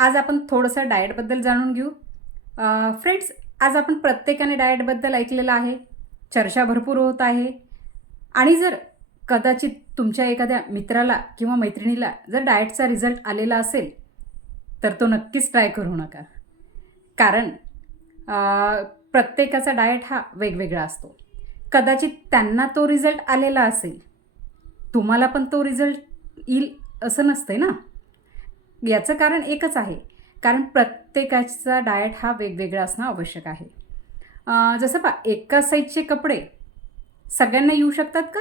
आज आपण थोडंसं डाएटबद्दल जाणून घेऊ. फ्रेंड्स आज आपण प्रत्येकाने डाएटबद्दल ऐकलेलं आहे. चर्चा भरपूर होत आहे. आणि जर कदाचित तुमच्या एखाद्या मित्राला किंवा मैत्रिणीला जर डाएटचा रिझल्ट आलेला असेल तर तो नक्कीच ट्राय करू नका. कारण प्रत्येकाचा डाएट हा वेगवेगळा असतो. कदाचित त्यांना तो रिझल्ट आलेला असेल तुम्हाला पण तो रिझल्ट येईल असं नसतंय ना? याचं कारण एकच आहे. कारण प्रत्येकाचा डाएट हा वेगवेगळा असणं आवश्यक आहे. जसं पा एका साईजचे कपडे सगळ्यांना येऊ शकतात का?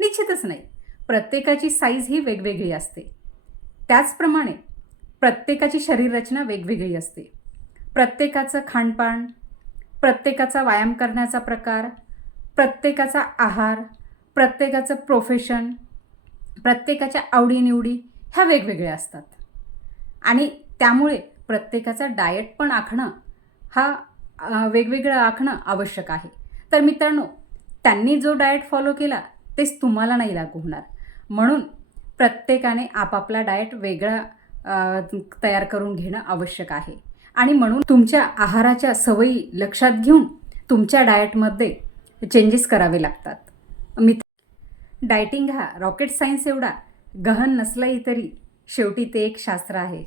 निश्चितच नाही. प्रत्येकाची साईज ही वेगवेगळी असते. त्याचप्रमाणे प्रत्येकाची शरीररचना वेगवेगळी असते. प्रत्येकाचं खाणपान प्रत्येकाचा व्यायाम करण्याचा प्रकार प्रत्येकाचा आहार प्रत्येकाचं प्रोफेशन प्रत्येकाच्या आवडीनिवडी ह्या वेगवेगळ्या असतात. आणि त्यामुळे प्रत्येकाचा डाएट पण आखणं हा वेगवेगळं आखणं आवश्यक आहे. तर मित्रांनो त्यांनी जो डाएट फॉलो केला तेच तुम्हाला नाही लागू होणार. म्हणून प्रत्येकाने आपापला डाएट वेगळा तयार करून घेणं आवश्यक आहे. आणि म्हणून तुमच्या आहाराच्या सवयी लक्षात घेऊन तुमच्या डाएटमध्ये चेंजेस करावे लागतात. मित्र डायटिंग हा रॉकेट सायन्स एवढा गहन नसलंही तरी शेवटी ते एक शास्त्र आहे.